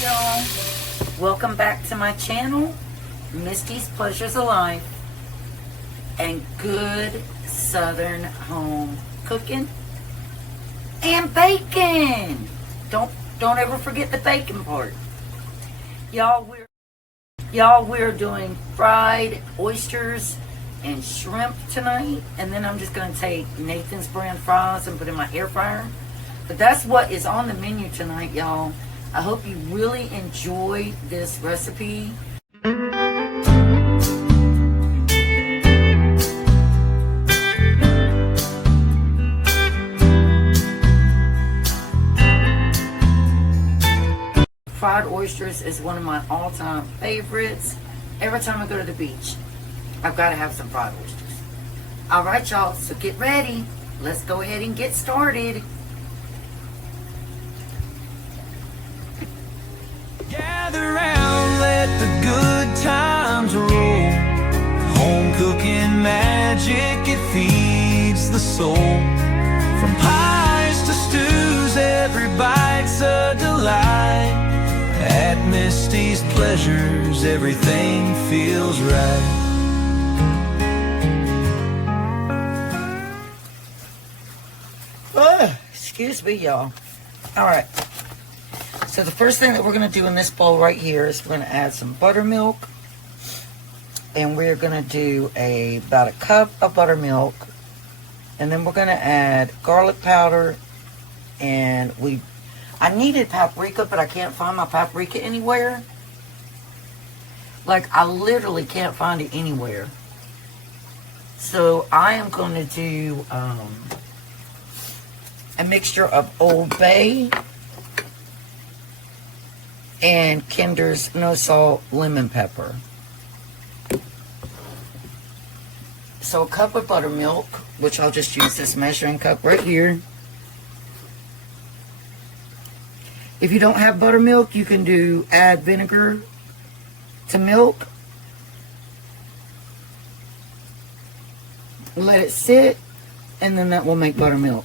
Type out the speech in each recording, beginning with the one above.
y'all? Welcome back to my channel, Misty's Pleasures of Life, and good Southern home cooking and bacon. Don't ever forget the bacon part. Y'all, we're doing fried oysters and shrimp tonight, and then I'm just gonna take Nathan's brand fries and put in my air fryer. But that's what is on the menu tonight, y'all. I hope you really enjoy this recipe. Fried oysters is one of my all-time favorites. Every time I go to the beach, I've got to have some fried oysters. All right, y'all, so get ready. Let's go ahead and get started. Gather round, let the good times roll. Home cooking magic, it feeds the soul. From pies to stews, every bite's a delight. At Misty's Pleasures, everything feels right. Excuse me, y'all. All right. So the first thing that we're going to do in this bowl right here is we're going to add some buttermilk. And we're going to do about a cup of buttermilk. And then we're going to add garlic powder. And I needed paprika, but I can't find my paprika anywhere. Like, I literally can't find it anywhere. So I am going to do a mixture of Old Bay and Kinder's no salt lemon pepper. So a cup of buttermilk, which I'll just use this measuring cup right here. If you don't have buttermilk, you can add vinegar to milk. Let it sit, and then that will make buttermilk.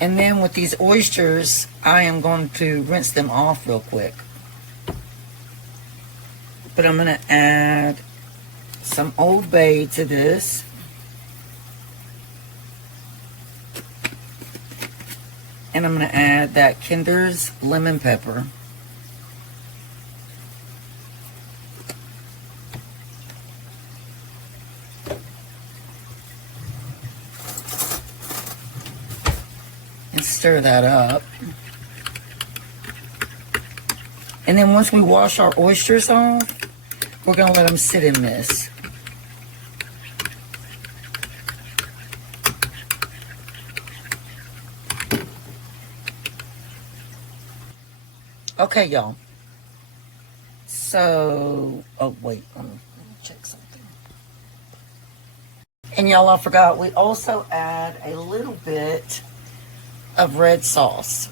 And then with these oysters, I am going to rinse them off real quick. But I'm going to add some Old Bay to this. And I'm going to add that Kinder's lemon pepper. And stir that up. And then once we wash our oysters off, we're going to let them sit in this. Okay, y'all. So, oh wait, let me check something. And y'all, I forgot, we also add a little bit of red sauce.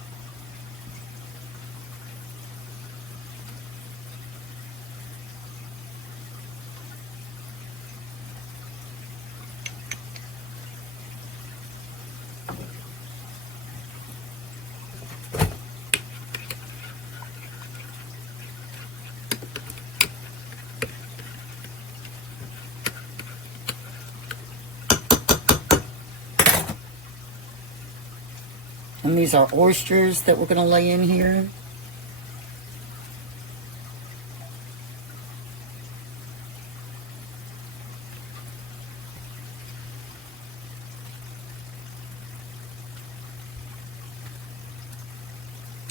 And these are oysters that we're going to lay in here.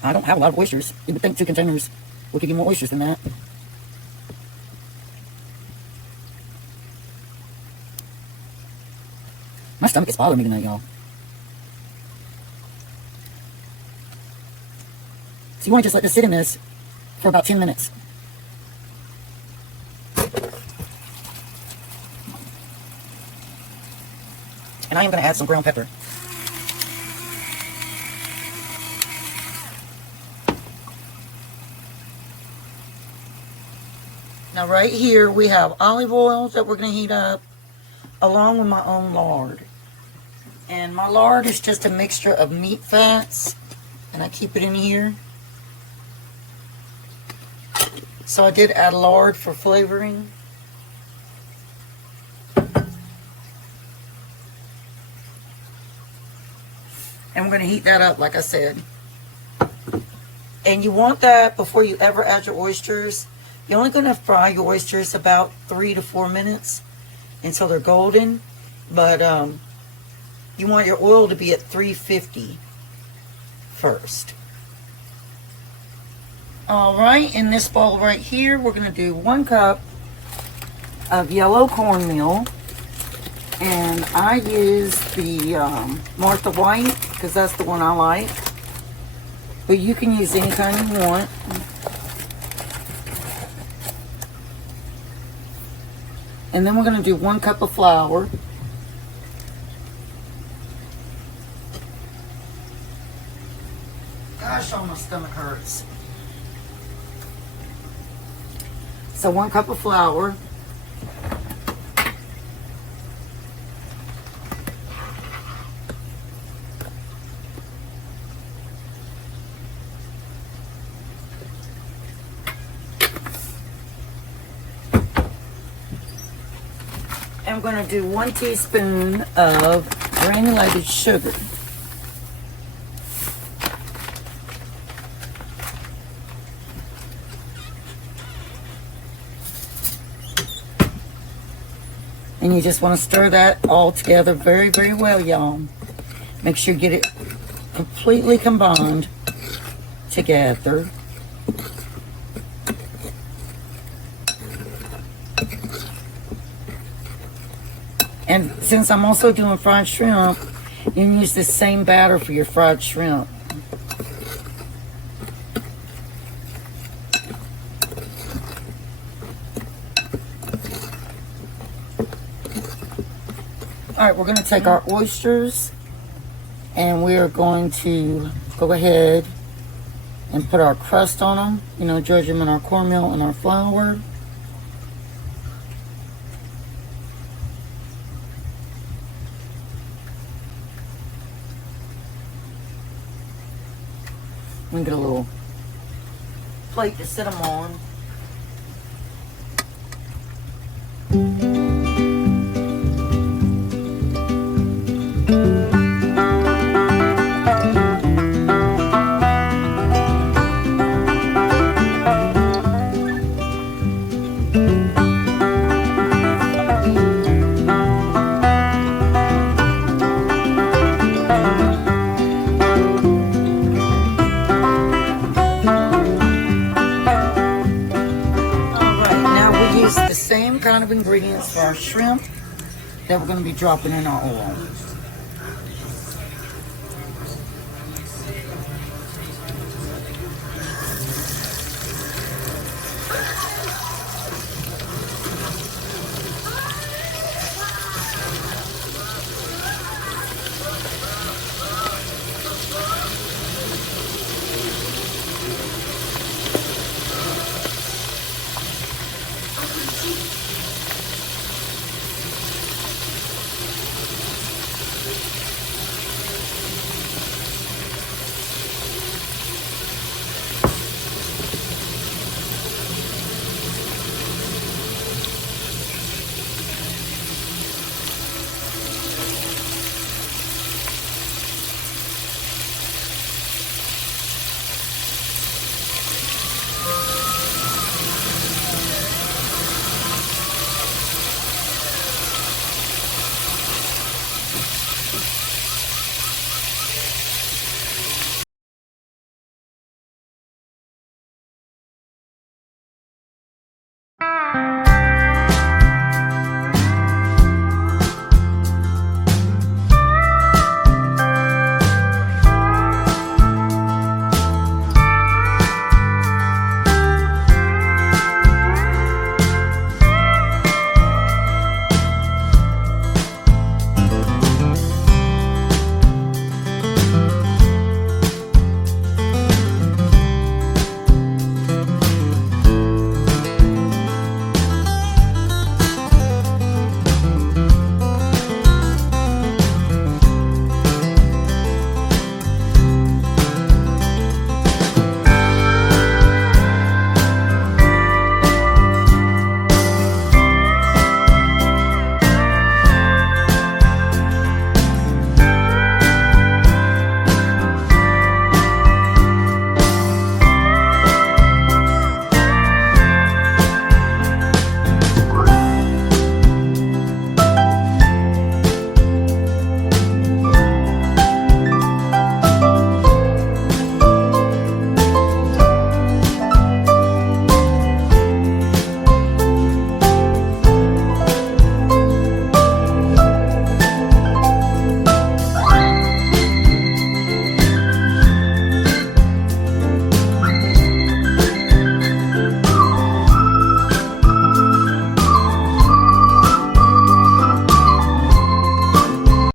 I don't have a lot of oysters. You would think 2 containers would give you more oysters than that. My stomach is bothering me tonight, y'all. So you want to just let this sit in this for about 10 minutes. And I am going to add some ground pepper. Now right here we have olive oil that we're going to heat up along with my own lard. And my lard is just a mixture of meat fats, and I keep it in here. So I did add lard for flavoring. And we're going to heat that up like I said. And you want that before you ever add your oysters. You're only going to fry your oysters about 3 to 4 minutes until they're golden. But you want your oil to be at 350 first. Alright, in this bowl right here, we're going to do 1 cup of yellow cornmeal. And I use the Martha White because that's the one I like. But you can use any kind you want. And then we're going to do 1 cup of flour. Gosh, all my stomach hurts. So 1 cup of flour. I'm going to do 1 teaspoon of granulated sugar. And you just want to stir that all together very, very well, y'all. Make sure you get it completely combined together. And since I'm also doing fried shrimp, you can use the same batter for your fried shrimp. Alright, we're going to take our oysters and we are going to go ahead and put our crust on them. You know, dredge them in our cornmeal and our flour. We get a little plate to sit them on. Kind of ingredients for our shrimp that we're going to be dropping in our oil.